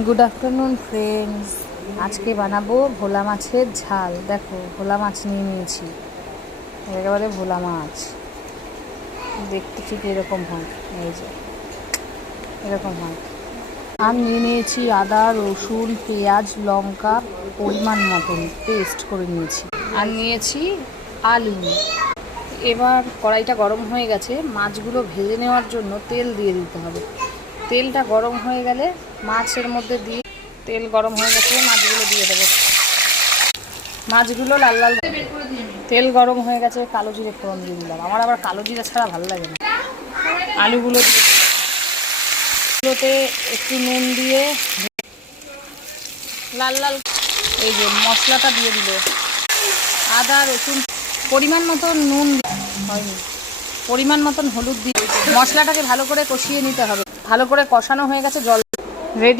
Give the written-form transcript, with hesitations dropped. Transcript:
Good afternoon friends. আজকে বানাবো ভোলা মাছের ঝাল। দেখো ভোলা মাছ নিয়ে নিয়েছি, একেবারে ভোলা মাছ দেখতে ঠিক এরকম হয়, এই যে এরকম হয়। আর নিয়ে নিয়েছি আদা, রসুন, পেঁয়াজ, লঙ্কা পরিমাণ মতন পেস্ট করে নিয়েছি। আর নিয়েছি আলু। এবার কড়াইটা গরম হয়ে গেছে, মাছগুলো ভেজে নেওয়ার জন্য তেল দিয়ে দিতে হবে। তেলটা গরম হয়ে গেলে মাছের মধ্যে দিয়ে, তেল গরম হয়ে গেছে, মাছগুলো দিয়ে দেবো। মাছগুলো লাল লাল, তেল গরম হয়ে গেছে, কালো জিরে ফোড়ন দিয়ে দিলাম। আমার আবার কালো জিরে ছাড়া ভালো লাগে না। আলুগুলো দিয়ে একটু নুন দিয়ে লাল লাল, এই যে মশলাটা দিয়ে দিল, আদা রসুন, পরিমাণ মতন নুন হয়নি, পরিমাণ মতন হলুদ দিয়ে মশলাটাকে ভালো করে কষিয়ে নিতে হবে। ভালো করে কষানো হয়ে গেছে, জল রেডি।